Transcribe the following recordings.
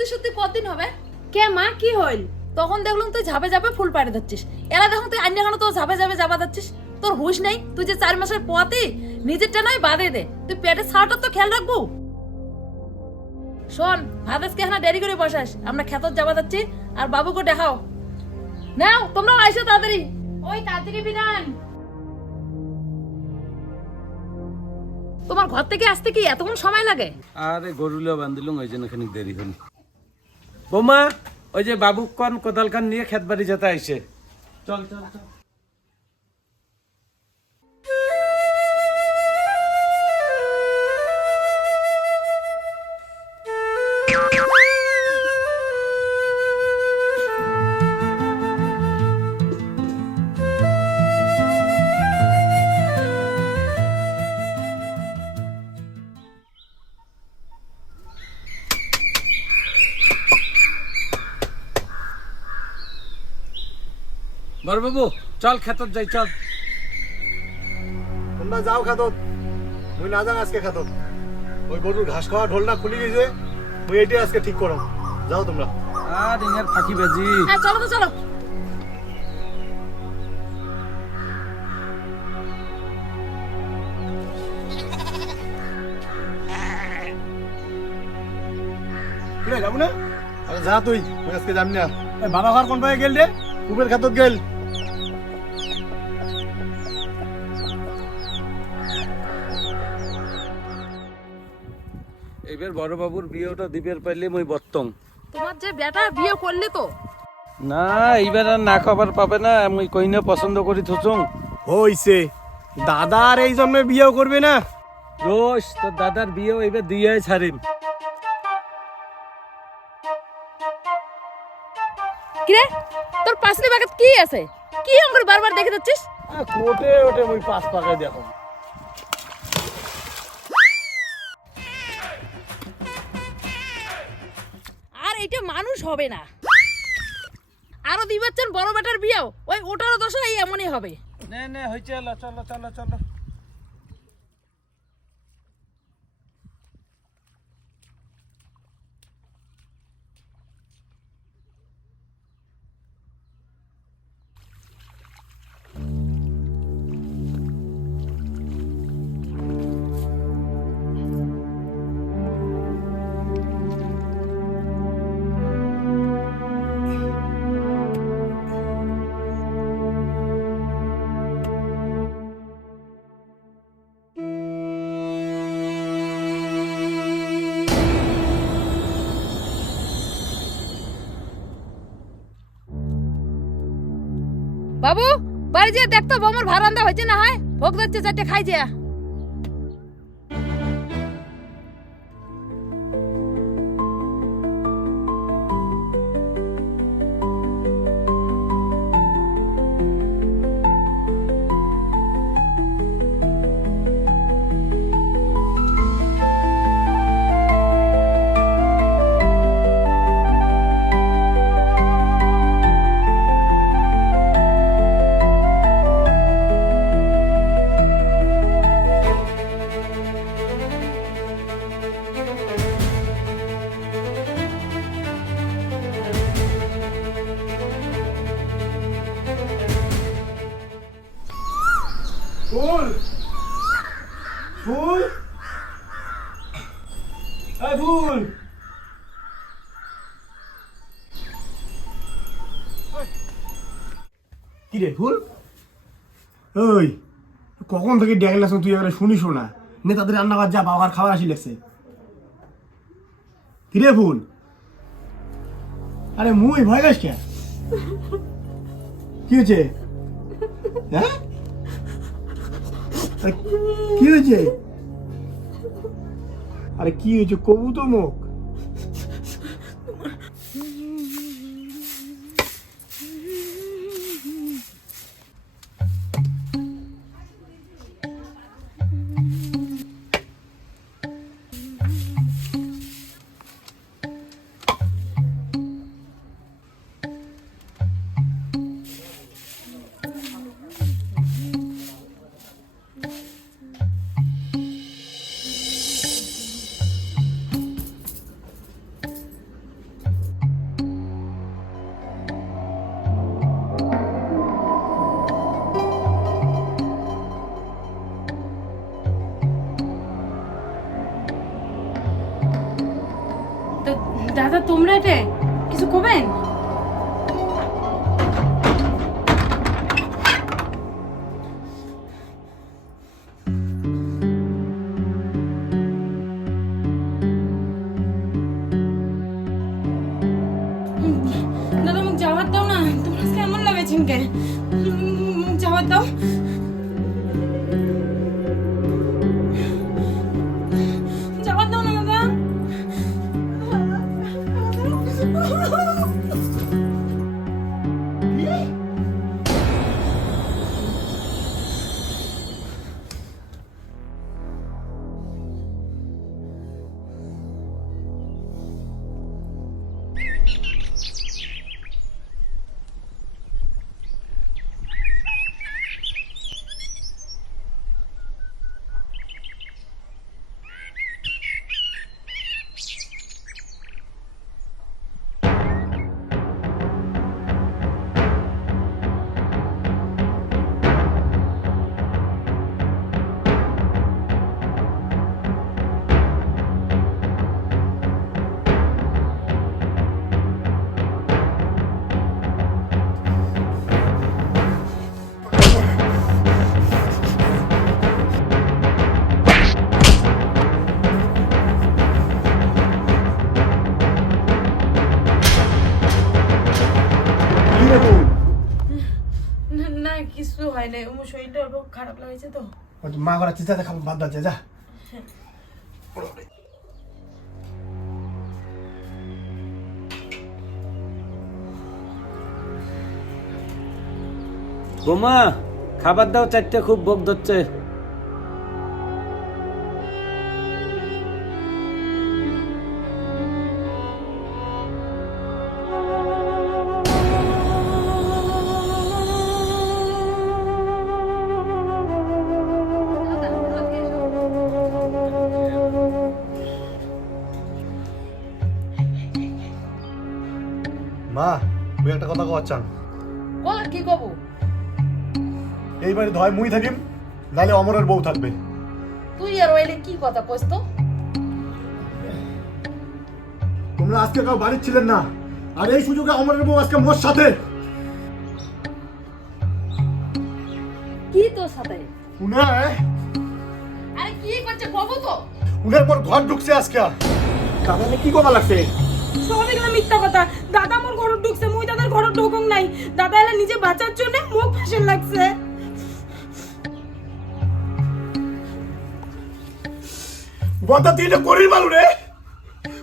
সত্যি সত্যি কতদিন হবে? কে মা কি হইল? তখন দেখলাম তুই ঝাপে ঝাপে ফুল পাড়ে দিচ্ছিস, এলা দেখুন তুই আন্য কেন তো ঝাপে ঝাপে যাবা দিচ্ছিস। তোর হুঁশ নেই? তুই যে 4 মাসের পথই নিজেরটা নয় বাদে দে, তুই পেটের ছাওয়াটা তো খেয়াল রাখবো। শোন, ভাত আজকে এখানে দেরি করে বসাস, আমরা খেতত যাবা যাচ্ছি, আর বাবুকে দেখাও। নাও তোমরাও আইসো তাড়াতাড়ি। ওই তাড়াতাড়ি বিধান। তোমার ঘর থেকে আসতে কি এতক্ষণ সময় লাগে? আরে গরুলা বান্ধিলুম ওই জন্য খানিক দেরি হল। বৌমা, ওই যে বাবু কন কোদাল খান নিয়ে খেত বাড়ি যেতে আইসে। চল চল চল। বড় বাবু চল খেতত যাই চল। তোমরা যাও খাতত, মুই না যাং আজকে খাতত। ওই গরুর ঘাস খাওয়া ঢোলনা খুলি গেছে, মুই এটি আজকে ঠিক করো। যাও তোমরা। আর ইনার ফাঁকি বাজি। হ্যাঁ চলো তো চলো। কিরে যাবো না? আরে যা তুই, মুই আজকে যাবি না। বাবা ঘর কোন পায়ে গেল রে? কুবের খাতত গেল। এবার বড় বাবুর বিয়েটা দিবের পাইলে মই বর্তং। তোমার যে বেটা বিয়ে করলে তো না এইবার আর না খাবার পাবে না, আমি কইনা পছন্দ করি থুচুং। হইছে, দাদা আর এই জন্মে বিয়েও করবে না। রোজ তোর দাদার বিয়েও এবার দিয়ে ছাড়িম। কিরে তোর পাশে বাগাত কি আছে? কি আমরা বারবার দেখে যাচ্ছিস? কোটে ওটে মুই পাঁচ পাকায় দেখো। আর এটা মানুষ হবে না। আরো দিবাচ্ছেন বড় বেটার বিয়েও ওই ওটারও দশা এই এমনই হবে। নে নে হইছে, চলো চলো চলো। বাবু বাড়ি যেয়ে দেখতো বমর ভারান্দা হয়েছে না হয়, ভোগ যাচ্ছে, চারটে খাই যা। ফুল ফুল এই ফুল, কি রে ফুল? ওই কখন থেকে ডেকে লাগছ তুই? এবারে শুনিস না নে, তাদের রান্না কর যা, বাবার খাবার আসি লাগছে। কি রে ফুল? আরে মুই ভয় গাছ কে? কি হয়েছে? হ্যাঁ কি হয়েছে? আরে কি হয়েছে কবু তো মুখ। দাদা তোমরা এটা কিছু কবেন? দাদা মুখ যাওয়ার দাও না, তোমার কেমন লাগে চিনকে? মুখ যাওয়ার দাও। যাওয়ার দাও না দাদা। না কিছু হয় না, আমার শরীরটা অল্প খারাপ লাগছে তো। মা করা চিন্তা দেখাবো, বাদ দাও যা। বৌমা খাবার দাও, চারটে খুব বক ধরছে। মা মুই একটা কথা কচ্ছান, বল কি কব? এই বাড়ি ধয় মুই থাকিম, নালে অমরের বউ থাকবে। তুই আর ওইলে কি কথা কইস তো? তোমরা আজকে কেউ বাড়ির ছিলেন না, আর এই সুযোগে অমরের বউ আজকে মোর সাথে। কি তোর সাথে? উনা আরে কি করছে কব তো? উনার মোর ঘর ঢুকছে আজকে। কারণে কি কবা লাগছে? সবই গেল মিথ্যা কথা। দাদা মোর ঘর ঢুকছে, মুই দাদার ঘর ঢুকুক নাই। দাদা এলা নিজে বাঁচার জন্য মুখ ফাঁসের লাগছে। গতা তুই এটা করিস ভালো রে,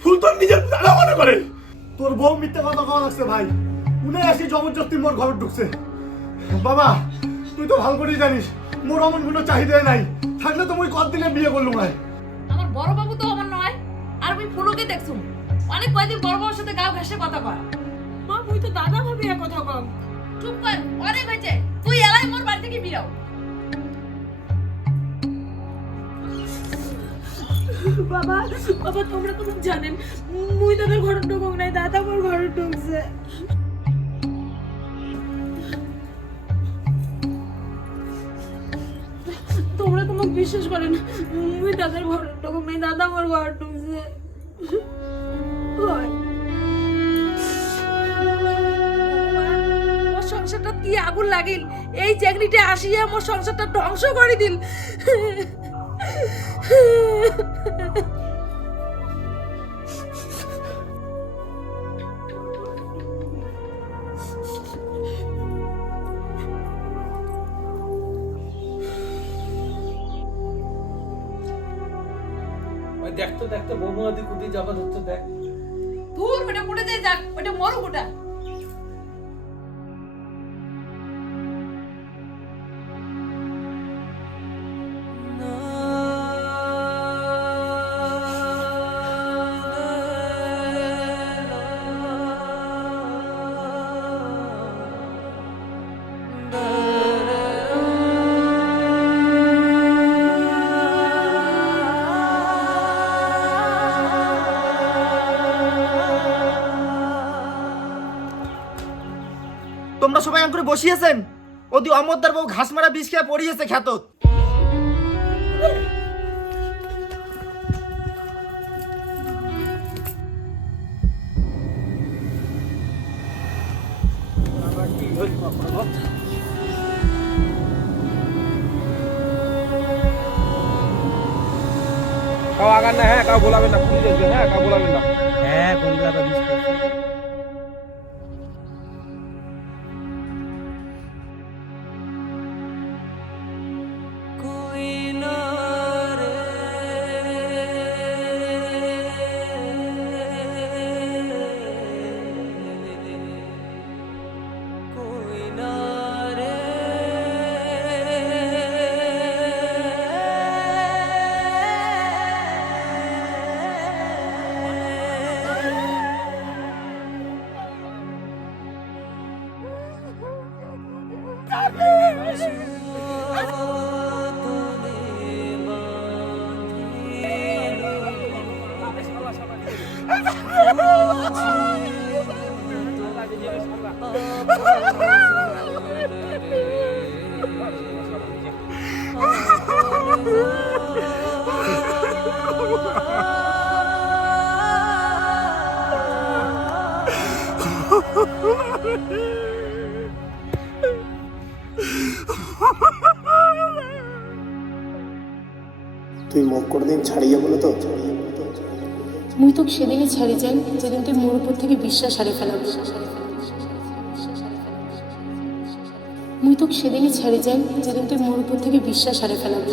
ফুল তোর নিজের দাদা মনে করে। তোর বউ মিথ্যা কথা কওয়া লাগছে ভাই, উনি আসি জবরদস্তি মোর ঘর ঢুকছে। বাবা তুই তো ভালো করেই জানিস মোর অমন কোনো চাহিদা নাই, থাকলে তো মুই কতদিনে বিয়ে করলুম ভাই। আমার বড় বাবু তো আমার নয়, আর আমি ফুলুকে দেখছু অনেক কয়দিন বড় বাবুর সাথে গাও ঘাসে কথা কয়। মা মুই তো দাদা ভাবি এক কথা কম। চুপ কর, অনেক হয়েছে। তুই এলাই মোর বাড়ি থেকে বিরাও। বাবা বাবা তোমরা তো জানেন মুই দাদার ঘর ঢুকুক নাই, দাদা মোর ঘর ঢুকছে। তোমরা তো মোক বিশ্বাস করেন, মুই দাদার ঘর ঢুকুক নাই, দাদা মোর ঘর ঢুকছে। মোর সংসারটা কি আগুন লাগিল, এই চাকরিটা আসিয়া মোর সংসারটা ধ্বংস করে দিল। দেখতো দেখতো বৌমা ওদিক ওদিক যাবা হচ্ছে, দেখ। ধুর ওটা পড়ে যায়, যাক ওটা মরুক ওটা। তোমরা সবাই আঙ্কুরে বসিয়েছেন, ওদি অমরদার বউ ঘাস মারা বিষ খেয়ে পড়িয়েছে খ্যাতত। ধরি বাবা গো। কাউ আগান না, হ্যাঁ কাউ বলাবেন না, পুলিশ আসবে, হ্যাঁ কাউ বলাবেন না। হ্যাঁ কোনগুলা বিষ খাইছে তুই মুখ করে দিন ছাড়িয়ে বলে তো মুই তোকে সেদিনই ছাড়ি যাই যেদিন তুই মোর উপর থেকে বিশ্বাস হারিয়ে ফেলাবি। মুই তোকে সেদিনই ছাড়ি যাই যেদিন তুই মোর উপর থেকে বিশ্বাস হারিয়ে ফেলাবি।